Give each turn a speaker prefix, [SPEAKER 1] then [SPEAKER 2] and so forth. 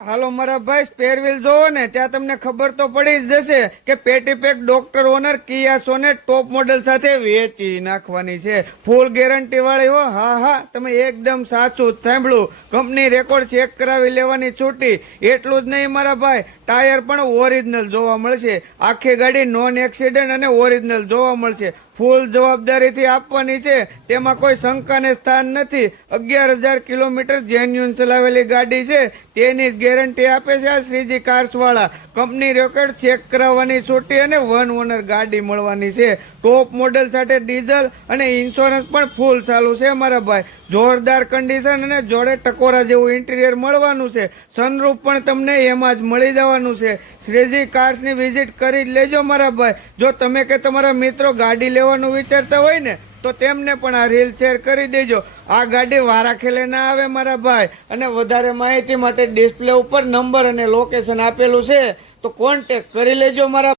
[SPEAKER 1] હાલો મારા ભાઈ સ્પેર જોવો ને, ત્યાં તમને ખબર તો પડી જ જશે કે પેટી પેક ડોક્ટર ઓનર કિયા સોને ટોપ મોડેલ સાથે વેચી નાખવાની છે. ફૂલ ગેરંટી વાળી હો, હા હા, તમે એકદમ સાચું સાંભળ્યું. કંપની રેકોર્ડ ચેક કરાવી લેવાની છૂટી, એટલું જ નહીં મારા ભાઈ, ટાયર પણ ઓરિજિનલ જોવા મળશે. આખી ગાડી નોન એક્સિડન્ટ અને ઓરિજિનલ જોવા મળશે. ફૂલ જવાબદારીથી આપવાની છે, તેમાં કોઈ શંકાને સ્થાન નથી. અગિયાર હજાર કિલોમીટર જેન્યુન ચલાવેલી ગાડી છે, તેની જ ગેરંટી આપે છે આ શ્રીજી કાર્સ વાળા કંપની રેકોર્ડ ચેક કરાવવાની છૂટી અને વન ઓનર ગાડી મળવાની છે. ટોપ મોડેલ સાથે ડીઝલ અને ઇન્સ્યોરન્સ પણ ફૂલ ચાલુ છે મારા ભાઈ. જોરદાર કન્ડિશન અને જોડે ટકોરા જેવું ઇન્ટિરિયર મળવાનું છે. સનરૂફ પણ તમને એમાં જ મળી જવાનું છે. શ્રીજી કાર્સની વિઝિટ કરી જ લેજો મારા ભાઈ. જો તમે કે તમારા મિત્રો ગાડી લેવાનું વિચારતા હોય ને તો તેમને પણ આ રીલ શેર કરી દેજો. આ ગાડી વારાખેલે ના આવે મારા ભાઈ. અને વધારે માહિતી માટે ડિસ્પ્લે ઉપર નંબર અને લોકેશન આપેલું છે. તો કોન્ટેક કરી લેજો મારા